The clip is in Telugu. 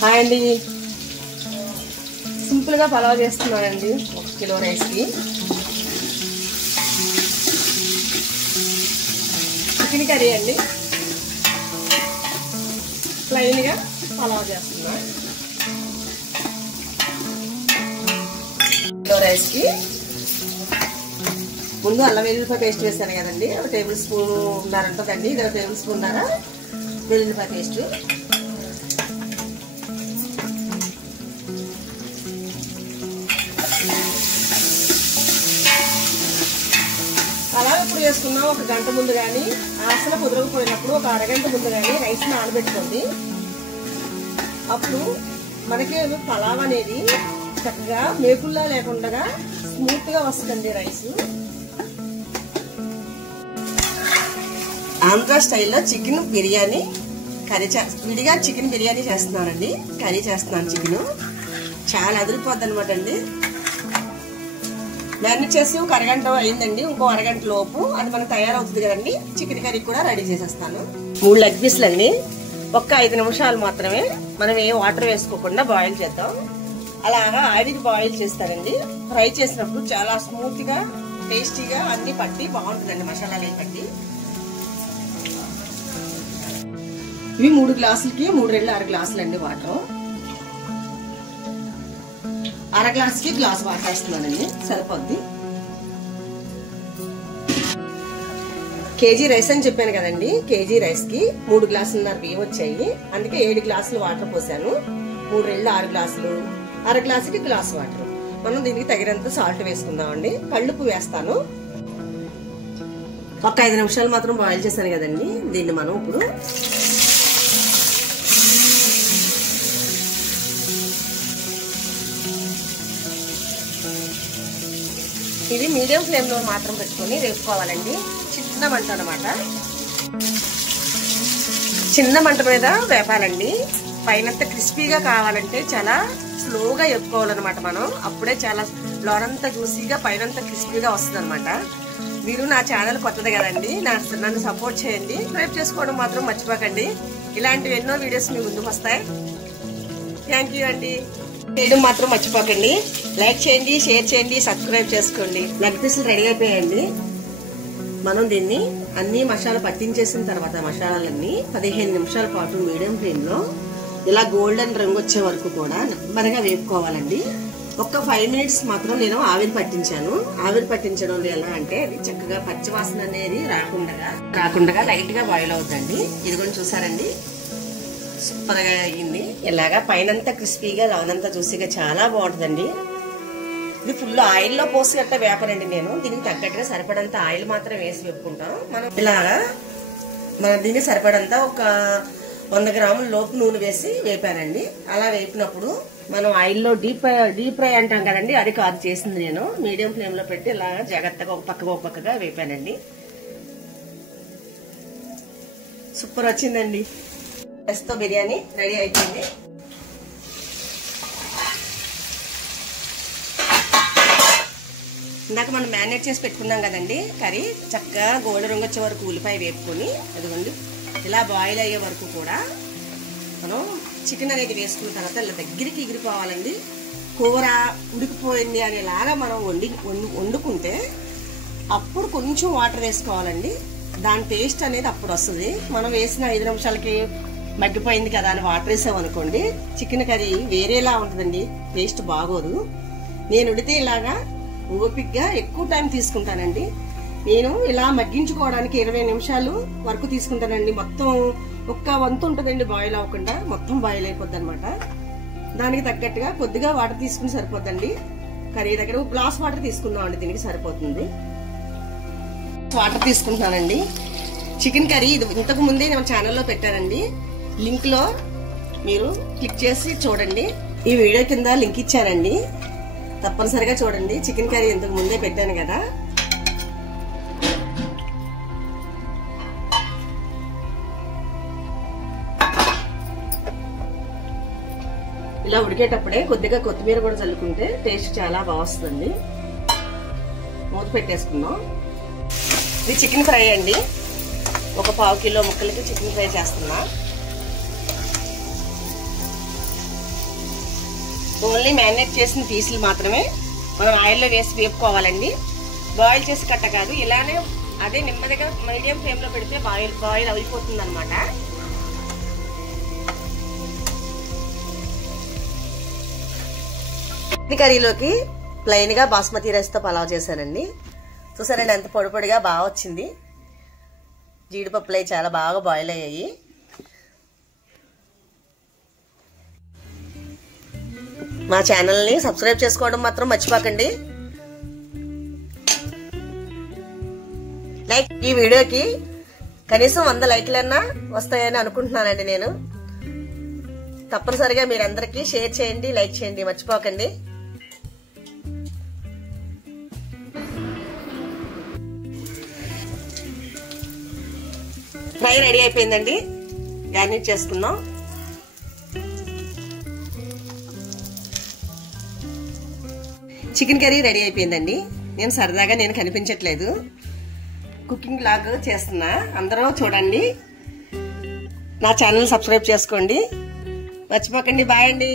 హాయ్ అండి, సింపుల్గా పలావ్ చేస్తున్నానండి 1 కిలో రైస్కి. చికెన్ కర్రీ అండి, ప్లెయిన్గా పలావ్ చేస్తున్నా. కిలో రైస్కి ముందు అల్లం వెల్లుల్లిపాయ పేస్ట్ వేసాను కదండి, 1 టేబుల్ స్పూన్ ఉన్నారంటుందండి, ఇది 1 టేబుల్ స్పూన్ ఉన్నారా వెల్లుల్లిపాయ పేస్ట్. పలావ్ ఎప్పుడు వేసుకున్నా 1 గంట ముందు కానీ, అసలు కుదరకపోయినప్పుడు 1 అరగంట ముందు కానీ రైస్ నానబెట్టుకోండి. అప్పుడు మనకి పలావ్ అనేది చక్కగా మేకుల్లా లేకుండా స్మూత్గా వస్తుందండి రైస్. ఆంధ్ర స్టైల్లో చికెన్ బిర్యానీ కర్రీ విడిగా చికెన్ బిర్యానీ చేస్తున్నానండి, కర్రీ చేస్తున్నాను. చికెన్ చాలా అదిరిపోద్ది అనమాట అండి. మ్యారినేట్ చేసి 1 అరగంట అయిందండి, ఇంకో అరగంట లోపు అది మనకు తయారవుతుంది కదండి. చికెన్ కర్రీ కూడా రెడీ చేసేస్తాను. 3 లెగ్ పీస్లు అండి, 5 నిమిషాలు మాత్రమే. మనం ఏ వాటర్ వేసుకోకుండా బాయిల్ చేద్దాం. అలాగా ఆయిల్ బాయిల్ చేస్తారండి. ఫ్రై చేసినప్పుడు చాలా స్మూత్ గా టేస్టీగా అన్ని పట్టి బాగుంటుందండి, మసాలాలు పట్టి. ఇవి 3 గ్లాసులకి 3 రెళ్ళు 6 గ్లాసులు అండి వాటర్. 1/2 గ్లాసుకి గ్లాస్ వాటర్ వేస్తున్నానండి, సరిపోద్ది. కేజీ రైస్ అని చెప్పాను కదండి, కేజీ రైస్ కి 3 గ్లాసులున్నర బియ్యం వచ్చాయి. అందుకే 7 గ్లాసులు వాటర్ పోసాను. 3 రెళ్ళు 6 గ్లాసులు, 1/2 గ్లాసుకి గ్లాస్ వాటర్. మనం దీనికి తగినంత సాల్ట్ వేసుకుందామండి. కళ్ళుప్పు వేస్తాను. 5 నిమిషాలు మాత్రం బాయిల్ చేశాను కదండి, దీన్ని మనం ఇప్పుడు ఇది మీడియం ఫ్లేమ్ లో మాత్రం పెట్టుకొని వేపుకోవాలండి. చిన్న మంట అన్నమాట, చిన్న మంట మీద వేపాలండి. పైనంతా క్రిస్పీగా కావాలంటే చాలా స్లోగా వేపుకోవాలన్నమాట మనం. అప్పుడే చాలా లోనంతా జ్యూసీగా పైనంతా క్రిస్పీగా వస్తుంది అనమాట. మీరు నా ఛానల్ కొత్తది కదండి, నన్ను సపోర్ట్ చేయండి. సబ్స్క్రైబ్ చేసుకోవడం మాత్రం మర్చిపోకండి. ఇలాంటివి ఎన్నో వీడియోస్ మీ ముందుకు వస్తాయి. థ్యాంక్ యూ అండి. చేయడం మాత్రం మర్చిపోకండి. లైక్ చేయండి, షేర్ చేయండి, సబ్స్క్రైబ్ చేసుకోండి. లెగ్ పీసులు రెడీ అయిపోయాయండి. మనం దీన్ని అన్ని మసాలా పట్టించేసిన తర్వాత మసాలాలన్నీ 15 నిమిషాల పాటు మీడియం ఫ్లేమ్ లో ఇలా గోల్డెన్ రంగు వచ్చే వరకు కూడా నెమ్మదిగా వేపుకోవాలండి. 5 మినిట్స్ మాత్రం నేను ఆవిరి పట్టించాను. ఆవిరి పట్టించడం ఎలా అంటే అది చక్కగా పచ్చివాసన అనేది రాకుండా లైట్ గా బాయిల్ అవుతుందండి. ఇది కూడా చూసారండి, సూపర్ గా అయ్యింది. ఇలాగా పైనంతా క్రిస్పీగా లోనంతా జ్యూసీగా చాలా బాగుంటుందండి. ఇది ఫుల్ ఆయిల్ లో పోసి గట్ట వేపనండి నేను. దీనికి తగ్గట్టుగా సరిపడంత ఆయిల్ మాత్రం వేసి వేపుకుంటాం మనం. ఇలాగా మన దీనికి సరిపడంత 100 గ్రాముల లోపు నూనె వేసి వేపానండి. అలా వేపినప్పుడు మనం ఆయిల్లో డీప్ ఫ్రై అంటాం కదండి, అది కాదు చేసింది నేను. మీడియం ఫ్లేమ్ లో పెట్టి ఇలా జాగ్రత్తగా ఒక పక్కగా వేపానండి. సూపర్ వచ్చిందండి. రైస్తో బిర్యానీ రెడీ అయిపోయింది. ఇందాక మనం మ్యారినేట్ చేసి పెట్టుకున్నాం కదండి కర్రీ, చక్కగా గోల్డెన్ రంగు వచ్చే వరకు ఉల్లిపాయ వేపుకొని అదిగోండి ఇలా బాయిల్ అయ్యే వరకు కూడా మనం చికెన్ అనేది వేసుకున్న తర్వాత ఇలా దగ్గరికి ఎగిరిపోవాలండి. కూర ఉడికిపోయింది అనేలాగా మనం వండుకుంటే అప్పుడు కొంచెం వాటర్ వేసుకోవాలండి. దాని టేస్ట్ అనేది అప్పుడు వస్తుంది. మనం వేసిన 5 నిమిషాలకి మగ్గిపోయింది కదా అని వాటర్ వేసామనుకోండి, చికెన్ కర్రీ వేరేలా ఉంటుందండి, టేస్ట్ బాగోదు. నేను ఉడితే ఇలాగా ఓపిక్గా ఎక్కువ టైం తీసుకుంటానండి. నేను ఇలా మగ్గించుకోవడానికి 20 నిమిషాలు వరకు తీసుకుంటానండి. మొత్తం 1 వంతు ఉంటుందండి బాయిల్ అవ్వకుండా, మొత్తం బాయిల్ అయిపోద్ది అనమాట. దానికి తగ్గట్టుగా కొద్దిగా వాటర్ తీసుకుని సరిపోద్దండి. కర్రీ దగ్గర 1 గ్లాస్ వాటర్ తీసుకుందామండి, దీనికి సరిపోతుంది. వాటర్ తీసుకుంటున్నానండి. చికెన్ కర్రీ ఇది ఇంతకు ముందే నేను ఛానల్లో పెట్టానండి, లింక్ లో మీరు క్లిక్ చేసి చూడండి. ఈ వీడియో కింద లింక్ ఇచ్చానండి, తప్పనిసరిగా చూడండి. చికెన్ కర్రీ ఇంతకు ముందే పెట్టాను కదా. ఇలా ఉడికేటప్పుడే కొద్దిగా కొత్తిమీర కూడా చల్లుకుంటే టేస్ట్ చాలా బాగా వస్తుంది. మూత పెట్టేసుకుందాం. ఇది చికెన్ ఫ్రై అండి. 1 పావు కిలో ముక్కలకి చికెన్ ఫ్రై చేస్తున్నా. ఓన్లీ మ్యారినేట్ చేసిన పీసులు మాత్రమే మనం ఆయిల్లో వేసి వేపుకోవాలండి. బాయిల్ చేసి కట్ట కాదు, ఇలానే అదే నెమ్మదిగా మీడియం ఫ్లేమ్ లో పెడితే బాయిల్ అయిపోతుంది అనమాట. కర్రీలోకి ప్లెయిన్ గా బాస్మతి రైస్ తో పలావ్ చేశానండి. చూసారండి ఎంత పొడి పొడిగా బాగా వచ్చింది. జీడిపప్పులు చాలా బాగా బాయిల్ అయ్యాయి. మా ఛానల్ని సబ్స్క్రైబ్ చేసుకోవడం మాత్రం మర్చిపోకండి. లైక్ ఈ వీడియోకి కనీసం 100 లైక్లన్నా వస్తాయని అనుకుంటున్నానండి నేను. తప్పనిసరిగా మీరందరికీ షేర్ చేయండి, లైక్ చేయండి, మర్చిపోకండి. ఫ్రై రెడీ అయిపోయిందండి. గార్నిష్ చేసుకుందాం. చికెన్ కర్రీ రెడీ అయిపోయిందండి. నేను సరదాగా కనిపించట్లేదు, కుకింగ్ బ్లాగ్ చేస్తున్నా. అందరూ చూడండి, నా ఛానల్ సబ్స్క్రైబ్ చేసుకోండి, మర్చిపోకండి. బాయ్ అండి.